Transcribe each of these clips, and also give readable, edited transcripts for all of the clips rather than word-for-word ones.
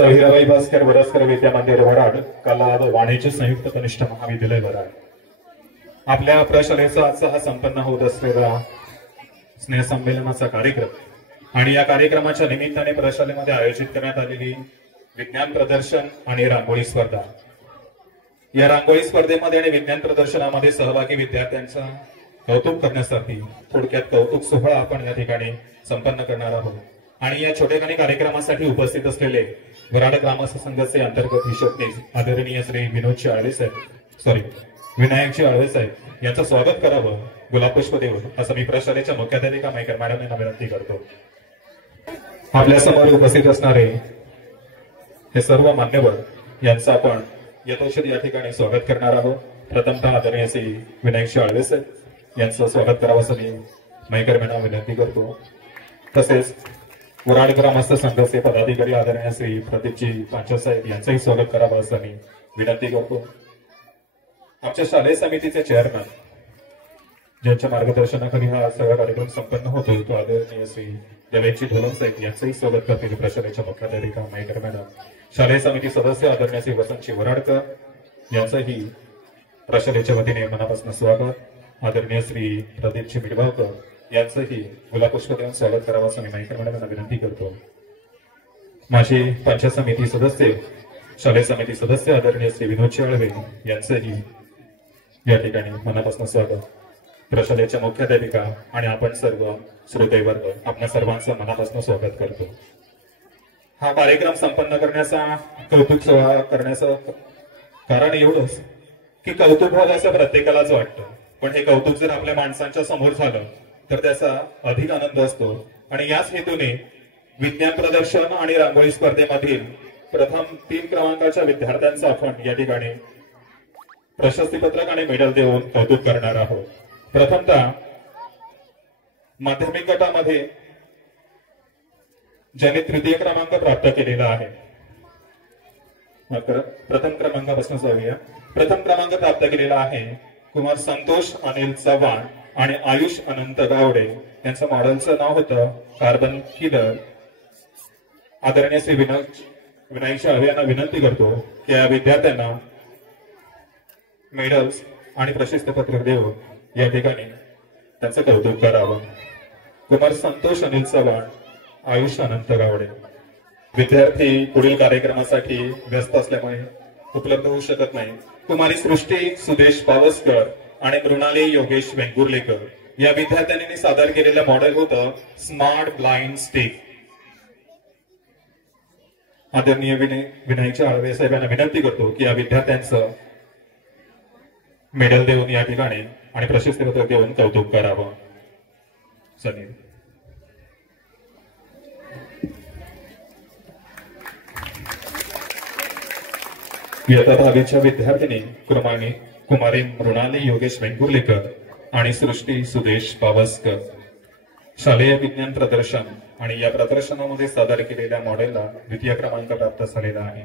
हिराबाई भास्कर वरस्कर विद्या मंदिर वराड कला व वाणिज्य संयुक्त कनिष्ठ महाविद्यालय वराड आपल्या प्रशालेचा आजचा हा संपन्न होत असलेला स्नेहसंमेलनाचा कार्यक्रम आणि या कार्यक्रमाच्या निमित्ताने प्रशालेमध्ये आयोजित करण्यात आलेली विज्ञान प्रदर्शन आणि रांगोळी स्पर्धा। या रांगोळी स्पर्धेमध्ये आणि विज्ञान प्रदर्शनामध्ये सहभागी विद्यार्थ्यांचा कौतुक करण्यासाठी थोडक्यात कौतुक सोहळा आपण या ठिकाणी संपन्न करणार आहोत। आणि या छोटेखानी कार्यक्रमासाठी उपस्थित असलेले वराड ग्रामस्थ संघाचे अंतर्गत हिशोबनीस आदरणीय श्री विनायकजी आळवे साहेब यांचं स्वागत करावं गुलाबपुष्प देऊन असं मी प्रशालेच्या मुख्याध्यापिका मायकर मॅडम यांना विनंती करतो। आपल्या समोर उपस्थित असणारे हे सर्व मान्यवर यांचं आपण यथोचित या ठिकाणी स्वागत करणार आहोत। प्रथमतः आदरणीय श्री विनायकजी आळवे साहेब यांचं स्वागत करावं असं मी मायकर मॅडम विनंती करतो। तसेच वराड ग्रामस्थ संघाचे पदाधिकारी आदरणीय श्री प्रदीपजी पांचाळ साहेब यांचंही स्वागत करावं असं मी विनंती करतो। आमच्या शालेय समितीचे चेअरमन ज्यांच्या मार्गदर्शनाखाली हा सगळा कार्यक्रम संपन्न होतोय तो आदरणीय श्री देवेंद्रजी ढोलम साहेब यांचंही स्वागत करतील प्रशालेच्या मुख्याध्यापिका मायकर मॅडम। शालेय समिती सदस्य आदरणीय श्री वसंतजी वराडकर यांचंही प्रशालेच्या वतीने मनापासून स्वागत। आदरणीय श्री प्रदीपजी मिडगावकर यांचंही गुलाबपुष्प देऊन स्वागत करावं असं मी मायकर मॅडम यांना विनंती करतो। माझे पंचायत समिती सदस्य शालेय समिती सदस्य आदरणीय श्री विनोदजी आळवे यांचंही या ठिकाणी मनापासून स्वागत। प्रशालेच्या मुख्याध्यापिका आणि आपण सर्व श्रोतेवर्ग आपल्या सर्वांचं मनापासून स्वागत करतो। हा कार्यक्रम संपन्न करण्याचा कौतुक सोहळा करण्याचं कारण एवढंच की कौतुक व्हावं असं प्रत्येकालाच वाटतं, पण हे कौतुक जर आपल्या माणसांच्या समोर झालं तर त्याचा अधिक आनंद असतो। आणि याच हेतूने विज्ञान प्रदर्शन आणि रांगोळी स्पर्धेमधील प्रथम 3 क्रमांकाच्या विद्यार्थ्यांचं आपण या ठिकाणी प्रशस्तीपत्रक आणि मेडल देऊन कौतुक करणार आहोत। प्रथमतः माध्यमिक गटामध्ये ज्यांनी तृतीय क्रमांक प्राप्त केलेला आहे, प्रथम क्रमांकापासून जाऊया। प्रथम क्रमांक प्राप्त केलेला आहे कुमार संतोष अनिल चव्हाण आणि आयुष अनंत गावडे यांचं मॉडेलचं नाव होतं कार्बन किलर। आदरणीय श्री विनायकजी आळवे यांना विनंती करतो की या विद्यार्थ्यांना मेडल्स आणि प्रशस्तीपत्रक देऊन या ठिकाणी त्यांचं कौतुक करावं। कुमार संतोष अनिल चव्हाण, आयुष अनंत गावडे विद्यार्थी पुढील कार्यक्रमासाठी व्यस्त असल्यामुळे उपलब्ध होऊ शकत नाही। कुमारी सृष्टी सुदेश पावसकर आणि मृणाली योगेश वेंगुर्लेकर या विद्यार्थ्यांनी सादर केलेलं मॉडेल होतं स्मार्ट ब्लाइंड स्टिक। आदरणीय विनायकजी आळवे साहेब यांना विनंती करतो की या विद्यार्थ्यांचं मेडल देऊन या ठिकाणी आणि प्रशस्तीपत्रक देऊन कौतुक करावं। सनी इयत्ता 10वीच्या विद्यार्थिनी कुमारी मृणाली योगेश वेंगुर्लेकर आणि सृष्टी सुदेश पावसकर शालेय विज्ञान प्रदर्शन आणि या प्रदर्शनामध्ये सादर केलेल्या मॉडेलला द्वितीय क्रमांक प्राप्त झालेला आहे।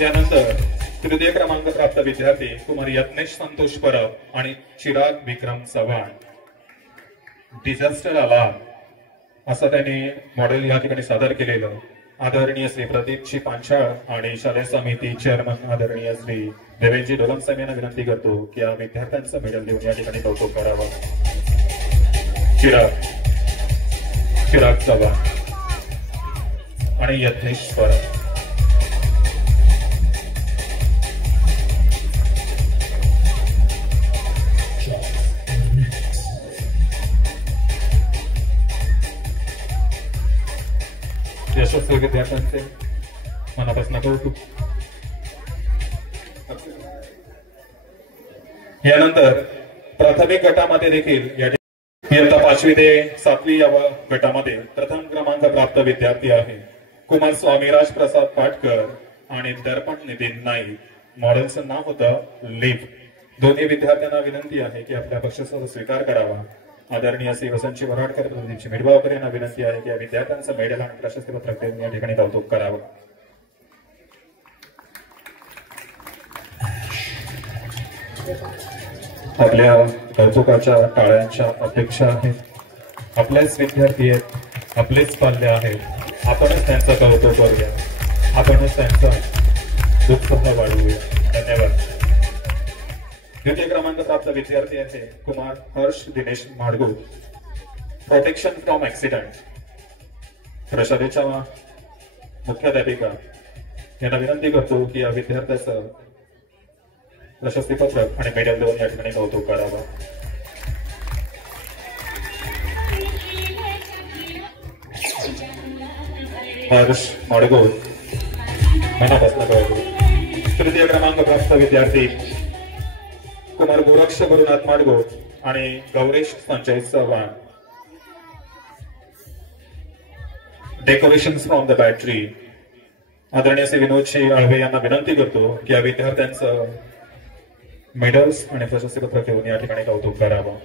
यानंतर तृतीय क्रमांक प्राप्त विद्यार्थी कुमारी यत्नेश संतोष परब आणि चिराग विक्रम चव्हाण। डिझास्टर अलार्म असं त्यांनी मॉडेल या ठिकाणी सादर केलेलं। आदरणीय श्री प्रदीपजी पांचाळ आणि शालेय समिती चेअरमन आदरणीय श्री देवेंद्रजी ढोलम साहेब यांना विनंती करतो की या विद्यार्थ्यांचं मेडल देऊन या ठिकाणी कौतुक करावं। चिराग चव्हाण आणि यत्नेश परब यशस्वी विद्यार्थ्यांचे मनापासून कौतुक। यानंतर प्राथमिक गटामध्ये देखील इयत्ता 5वी ते 7वी या गटामध्ये प्रथम क्रमांक प्राप्त विद्यार्थी आहे कुमार स्वामीराज प्रसाद पाटकर आणि दर्पण नितीन नाईक। मॉडेलचं नाव होतं लिव्ह। दोन्ही विद्यार्थ्यांना विनंती आहे की आपल्या बक्षिसाचा स्वीकार करावा। आदरणीय श्री वसंतजी वराडकर प्रदीपजी मिडगावकर यांना विनंती आहे की या विद्यार्थ्यांचं मेडल आणि प्रशस्तीपत्रक देऊन या ठिकाणी कौतुक करावं. आपल्या कौतुकाच्या टाळ्यांच्या अपेक्षा आहेत. आपलेच विद्यार्थी आहेत, आपलेच पाल्य आहेत. आपणच त्यांचं कौतुक करूया, आपणच त्यांचा उत्साह वाढवूया. धन्यवाद. द्वितीय क्रमांक प्राप्त विद्यार्थी आहे Kumar Harsh Dinesh Madgu, protection from accident. प्रशालेच्या मुख्याध्यापिका यांना विनंती करतो की या विद्यार्थ्याचं प्रशस्तीपत्रक आणि मेडल देऊन या ठिकाणी कौतुक करावं. हर्ष माडगू मनापासून कळतो. तृतीय क्रमांक प्राप्त विद्यार्थी कुमार गोरक्ष गुरुनाथ माडगू आणि Gauresh Sanjay Chavan, decoration from the battery. आदरणीय श्री विनोदजी आळवे यांना विनंती करतो की या विद्यार्थ्यांचं मेडल्स आणि प्रशस्तीपत्रक घेऊन या ठिकाणी कौतुक करावं.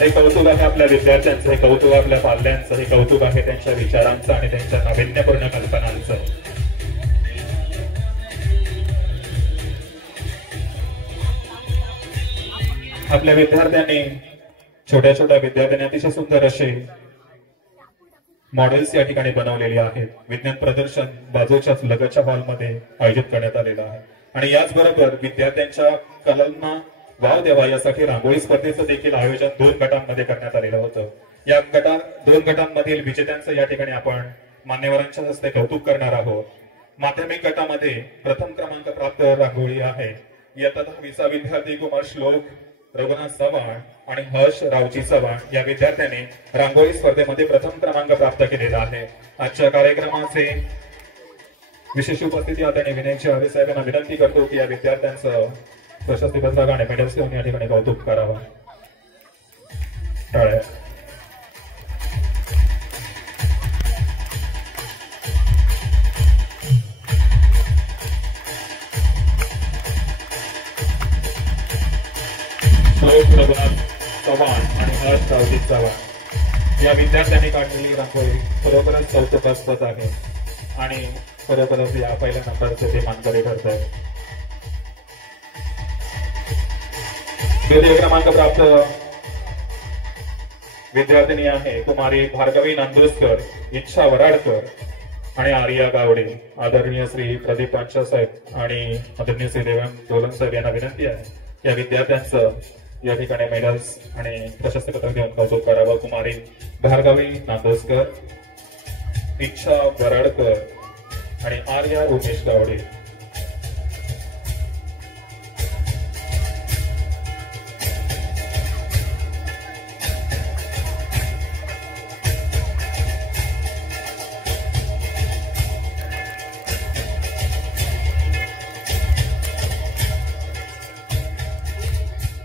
हे कौतुक आहे आपल्या विद्यार्थ्यांचं, हे कौतुक आपल्या पाल्यांचं, हे कौतुक आहे त्यांच्या विचारांचं आणि त्यांच्या नाविन्यपूर्ण कल्पनांचं. आपल्या विद्यार्थ्यांनी छोट्या छोट्या विद्यार्थ्यांनी अतिशय सुंदर असे मॉडेल्स या ठिकाणी बनवलेली आहेत. विज्ञान प्रदर्शन बाजूच्याच लगतच्या हॉलमध्ये आयोजित करण्यात आलेलं आहे. आणि याचबरोबर विद्यार्थ्यांच्या कलांना वाव द्यावा यासाठी रांगोळी स्पर्धेचं देखील आयोजन 2 गटांमध्ये करण्यात आलेलं होतं. या 2 गटांमधील विजेत्यांचं या ठिकाणी आपण मान्यवरांच्या हस्ते कौतुक करणार आहोत. माध्यमिक गटामध्ये प्रथम क्रमांक प्राप्त रांगोळी आहे इयत्ता 10वीचा विद्यार्थी कुमार श्लोक रघुनाथ चव्हाण आणि हर्ष रावजी चव्हाण या विद्यार्थ्यांनी रांगोळी स्पर्धेमध्ये प्रथम क्रमांक प्राप्त केलेला आहे. आजच्या कार्यक्रमाचे विशेष उपस्थिती आदरणीय विनयजी आळवे साहेबांना विनंती करतो की या विद्यार्थ्यांचं प्रशस्तीपत्रक आणि मेडल्स घेऊन या ठिकाणी कौतुक करावं. टाळ्या. रघुनाथ चव्हाण आणि हर्ष रावजी चव्हाण या विद्यार्थ्यांनी काढलेली रांगोळी खरोखरच कौतुकास्पद आहे आणि खरोखरच या पहिल्या नंबरचे ते मानकरी ठरत आहे. द्वितीय क्रमांक प्राप्त विद्यार्थिनी आहे कुमारी भार्गवी नांदुरकर, इच्छा वराडकर आणि आर्या गावडे. आदरणीय श्री प्रदीप पांचा साहेब आणि आदरणीय श्री देवेंद्र दोलन साहेब यांना विनंती आहे या विद्यार्थ्यांचं या ठिकाणी मेडल्स आणि प्रशस्तीपत्रक घेऊन कौतुक करावं. कुमारी भार्गवी नांदुरकर, इच्छा वराडकर आणि आर्या उमेश गावडे.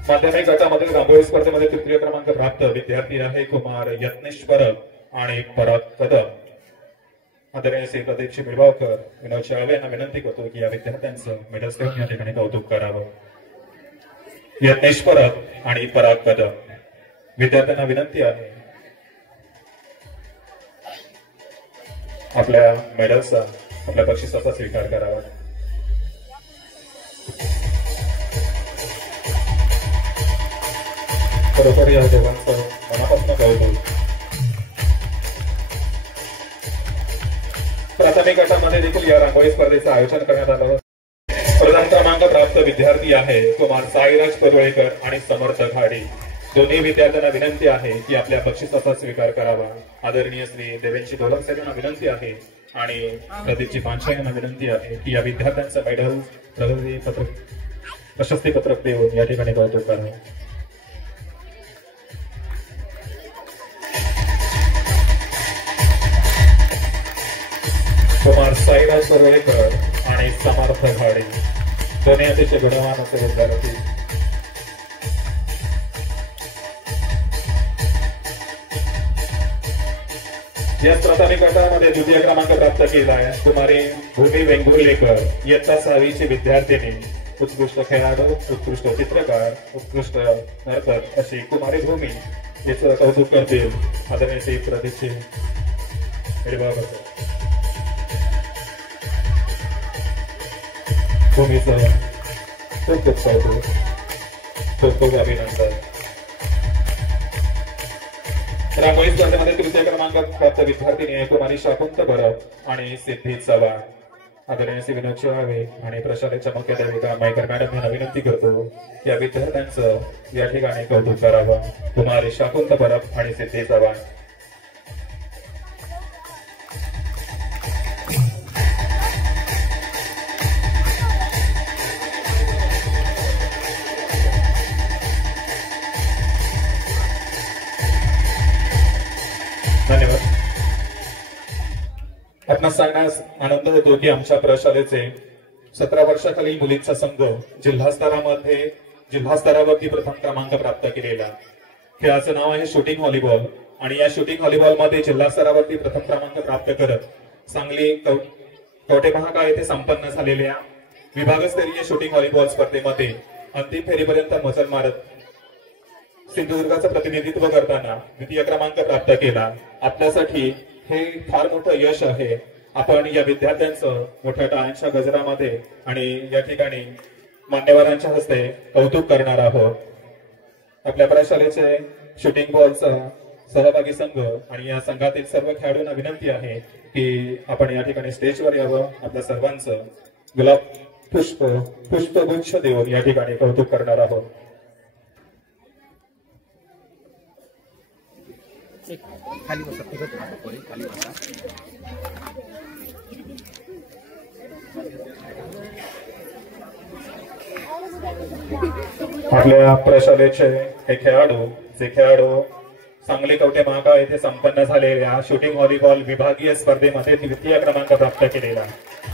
माध्यमिक गटामधील रांगोळी स्पर्धेमध्ये तृतीय क्रमांक प्राप्त विद्यार्थी आहे कुमार यत्नेश्वर आणि पराग कदम. आदरणीय श्री प्रदीपजी मिडगावकर विनोदजी आळवे यांना विनंती करतो की या विद्यार्थ्यांचं मेडल्स घेऊन या ठिकाणी कौतुक करावं. यत्नेश्वर आणि पराग कदम विद्यार्थ्यांना विनंती आहे आपल्या मेडल्सचा, आपल्या बक्षिसाचा स्वीकार करावा. खरोखर या दोघांचं मनापासून कौतुक. प्राथमिक गटामध्ये देखील या रांगोळी स्पर्धेचं आयोजन करण्यात आलं. प्रथम क्रमांक प्राप्त विद्यार्थी आहे कुमार साईराज परुळेकर आणि समर्थ घाडी. दोन्ही विद्यार्थ्यांना विनंती आहे की आपल्या बक्षिसाचा स्वीकार करावा. आदरणीय श्री देवेंद्रजी दोलन साहेब यांना विनंती आहे आणि प्रदीपजी पांचा यांना विनंती आहे की या विद्यार्थ्यांचं मेडल प्रशस्तीपत्रक देऊन या ठिकाणी कौतुक करावं. कुमार साईराज परुळेकर आणि समर्थ घाडी दोन्ही अतिशय गुणवान असे विद्यार्थी. या प्राथमिक गटामध्ये द्वितीय क्रमांक प्राप्त केला आहे कुमारी भूमी वेंगुर्लेकर, इयत्ता 6वीची विद्यार्थिनी. उत्कृष्ट खेळाडू, उत्कृष्ट चित्रकार, उत्कृष्ट नर्तक अशी कुमारी भूमी याचं कौतुक करतील आदरणीय श्री प्रदीपजी हेडबाबत. भूमीचं खूप खूप कौतुक, खूप खूप अभिनंदन. रांगोळी स्पर्धेमध्ये तृतीय क्रमांक प्राप्त विद्यार्थिनी कुमारी शाकुंत भरत आणि सिद्धी चव्हाण. आदरणीय श्री विनोद शिवाळे आणि प्रशालेच्या मुख्याध्यापिका मायकर मॅडम यांना विनंती करतो या विद्यार्थ्यांचं या ठिकाणी कौतुक करावं. कुमारी शाकुंत भरत आणि सिद्धी चव्हाण. धन्यवाद. आपणास सांगण्यास आनंद होतो की आमच्या प्रशालेचे 17 वर्षाखालील मुलींचा संघ जिल्हा स्तरावरती प्रथम क्रमांक प्राप्त केलेला. खेळाचं नाव आहे शूटिंग व्हॉलीबॉल आणि या शूटिंग व्हॉलीबॉलमध्ये जिल्हा स्तरावरती प्रथम क्रमांक प्राप्त करत सांगली कवठे महाकाळ येथे संपन्न झालेल्या विभागस्तरीय शूटिंग व्हॉलीबॉल स्पर्धेमध्ये अंतिम फेरीपर्यंत मजल मारत सिंधुदुर्गाचं प्रतिनिधित्व करताना द्वितीय क्रमांक प्राप्त केला. आपल्यासाठी हे फार मोठं यश आहे. आपण या विद्यार्थ्यांचं मोठ्या टाळ्यांच्या गजरामध्ये आणि या ठिकाणी मान्यवरांच्या हस्ते कौतुक करणार आहोत. आपल्या प्रशालेचे शूटिंग बॉलचा सहभागी संघ आणि या संघातील सर्व खेळाडूंना विनंती आहे की आपण या ठिकाणी स्टेजवर यावं. आपल्या सर्वांचं गुलाब पुष्पगुच्छ देऊन या ठिकाणी कौतुक करणार आहोत. खाली बसा, खाली बसा. आपल्या प्रशालेचे हे खेळाडू सांगली कवठे महाकाळ येथे संपन्न झालेल्या शूटिंग व्हॉलीबॉल विभागीय स्पर्धेमध्ये द्वितीय क्रमांक प्राप्त केलेला.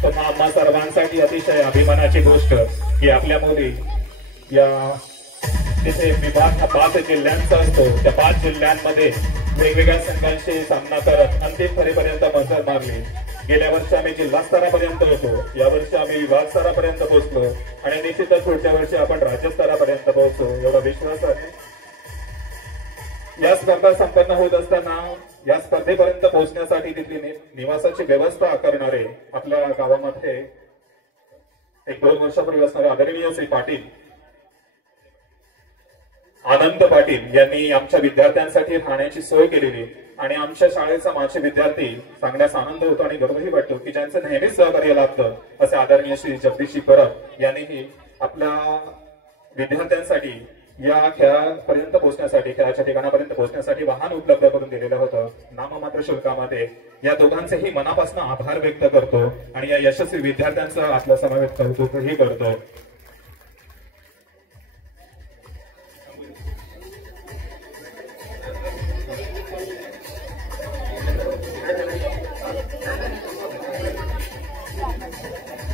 तर आम्हा सर्वांसाठी अतिशय अभिमानाची गोष्ट की आपल्या मुली या तिथे विभाग हा 5 जिल्ह्यांचा असतो. त्या 5 जिल्ह्यांमध्ये वेगवेगळ्या संघांशी सामना करत अंतिम फेरीपर्यंत मजल मारली. गेल्या वर्षी आम्ही जिल्हा स्तरापर्यंत होतो, यावर्षी आम्ही विभाग स्तरापर्यंत पोहोचलो आणि निश्चितच पुढच्या वर्षी आपण राज्य स्तरापर्यंत पोहोचू एवढा विश्वास आहे. या स्पर्धा संपन्न होत असताना या स्पर्धेपर्यंत पोहोचण्यासाठी तिथली निवासाची व्यवस्था करणारे आपल्या गावामध्ये 1-2 वर्षापूर्वी असणारे आदरणीय श्री पाटील आनंद पाटील यांनी आमच्या विद्यार्थ्यांसाठी राहण्याची सोय केलेली आणि आमच्या शाळेचा माझे विद्यार्थी सांगण्यास आनंद होतो आणि गर्वही वाटतो की ज्यांचं नेहमीच सहकार्य लाभतं असे आदरणीय श्री जगदीशजी परब यांनीही आपल्या विद्यार्थ्यांसाठी या खेळापर्यंत पोहोचण्यासाठी खेळाच्या ठिकाणापर्यंत पोहोचण्यासाठी वाहन उपलब्ध करून दिलेलं होतं नाममात्र शुल्कामध्ये. या दोघांचेही मनापासून आभार व्यक्त करतो आणि या यशस्वी विद्यार्थ्यांचं आपल्या समवेत कौतुकही करतो.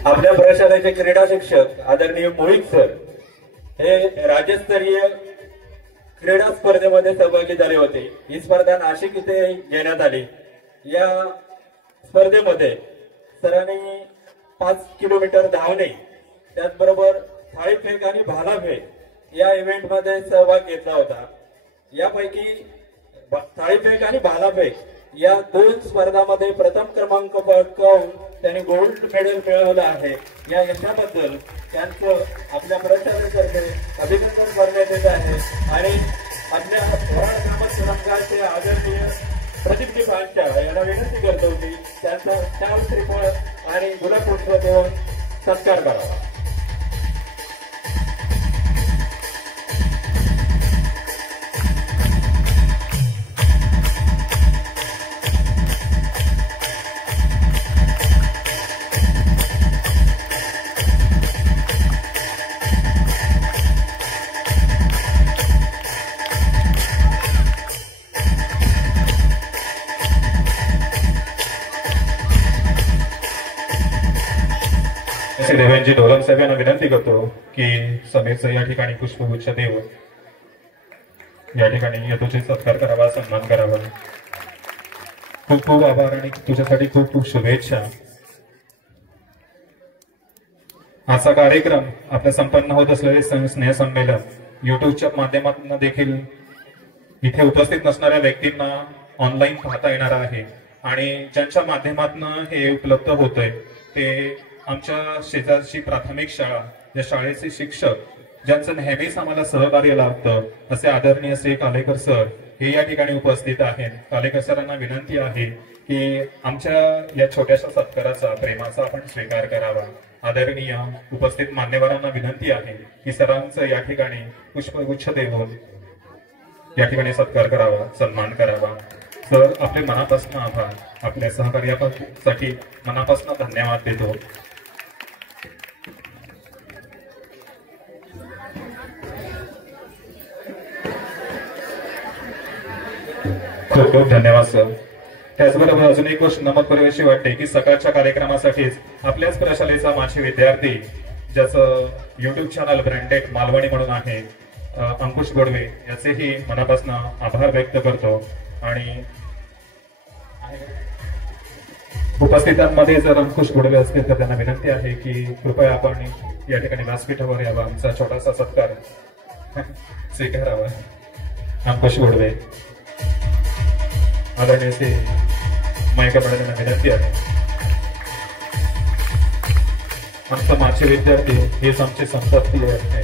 आपल्या प्रशालेचे क्रीडा शिक्षक आदरणीय मोहित सर हे राज्यस्तरीय क्रीडा स्पर्धेमध्ये सहभागी झाले होते. ही स्पर्धा नाशिक इथे घेण्यात आली. या स्पर्धेमध्ये सरांनी 5 किलोमीटर धावणे त्याचबरोबर थाळीफेक आणि भालाफेक या इव्हेंट मध्ये सहभाग घेतला होता. यापैकी थाळीफेक आणि भालाफेक या 2 स्पर्धांमध्ये प्रथम क्रमांक पटकावून त्यांनी गोल्ड मेडल मिळवलं आहे. या यशाबद्दल त्यांचं आपल्या प्रशासनातर्फे अभिनंदन करण्यात येत आहे आणि आपल्या संघाचे आदरणीय प्रदीपजी पांचा यांना विनंती करतो की त्यांचा शाल श्रीफळ आणि गुलाबपुष्प देऊन सत्कार करावा. देवेंजी ढोलम साहेब यांना विनंती करतो की सभेचं या ठिकाणी पुष्पगुच्छ देऊन या ठिकाणी यथोचित सत्कार करावा, सन्मान करावा. खूप खूप आभार आणि तुझ्यासाठी खूप खूप शुभेच्छा. आजचा कार्यक्रम आपल्या संपन्न होत असलेले स्नेहसंमेलन युट्यूबच्या माध्यमातून देखील इथे उपस्थित नसणाऱ्या व्यक्तींना ऑनलाईन पाहता येणार आहे आणि ज्यांच्या माध्यमातून हे उपलब्ध होतंय ते आमच्या शेजारची प्राथमिक शाळा या शाळेचे शिक्षक ज्यांचं नेहमीच आम्हाला सहकार्य लाभतं असे आदरणीय श्री कालेकर सर हे या ठिकाणी उपस्थित आहेत. कालेकर सरांना विनंती आहे की आमच्या या छोट्याशा सत्काराचा प्रेमाचा आपण स्वीकार करावा. आदरणीय उपस्थित मान्यवरांना विनंती आहे की सरांचं या ठिकाणी पुष्पगुच्छ देऊन या ठिकाणी सत्कार करावा, सन्मान करावा. सर आपले मनापासून आभार. आपल्या सहकार्यासाठी मनापासून धन्यवाद देतो. खूप खूप धन्यवाद सर. त्याचबरोबर अजून एक गोष्ट नमूद करावीशी वाटते की सकाळच्या कार्यक्रमासाठीच आपल्याच प्रशालेचा माजी विद्यार्थी ज्याचं युट्यूब चॅनल ब्रँडेड मालवणी म्हणून आहे अंकुश गोडवे याचेही मनापासून आभार व्यक्त करतो. आणि उपस्थितांमध्ये जर अंकुश गोडवे असतील तर त्यांना विनंती आहे की कृपया आपण या ठिकाणी व्यासपीठावर यावा, आमचा छोटासा सत्कार स्वीकारावा. अंकुश गोडवे आदरणीय श्री मायका मॅडम विनंती आहे. आमचा माजी विद्यार्थी हेच आमची संपत्ती आहे.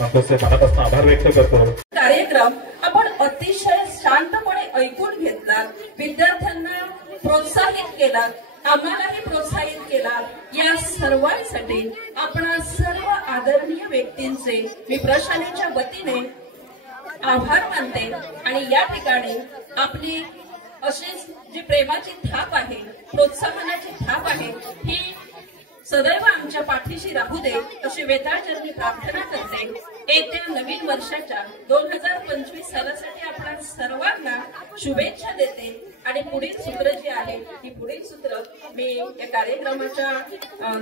मनापासून आभार व्यक्त करतो. कार्यक्रम आपण अतिशय शांतपणे ऐकून घेतला, विद्यार्थ्यांना प्रोत्साहित केला, आम्हालाही प्रोत्साहित केला. या सर्वांसाठी आपण सर्व आदरणीय व्यक्तींचे मी प्रशालेच्या वतीने आभार मानते. आणि या ठिकाणी आपली अशीच जी प्रेमाची थाप आहे, प्रोत्साहनाची थाप आहे, ही सदैव आमच्या पाठीशी राहू दे अशी वेताळचरणी प्रार्थना करते. येत्या नवीन वर्षाच्या 2025 सालासाठी आपण सर्वांना शुभेच्छा देते. आणि पुढील सूत्र जी आहे ही पुढील सूत्र मी या कार्यक्रमाच्या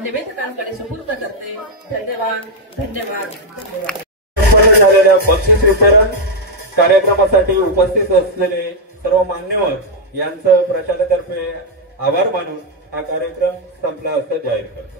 निवेदकांकडे सुपूर्द करते. धन्यवाद धन्यवाद धन्यवाद. झालेल्या बक्षीस वितरण कार्यक्रमासाठी उपस्थित असलेले सर्व मान्यवर यांचं प्रशासनातर्फे आभार मानून हा कार्यक्रम संपला असं जाहीर करतो.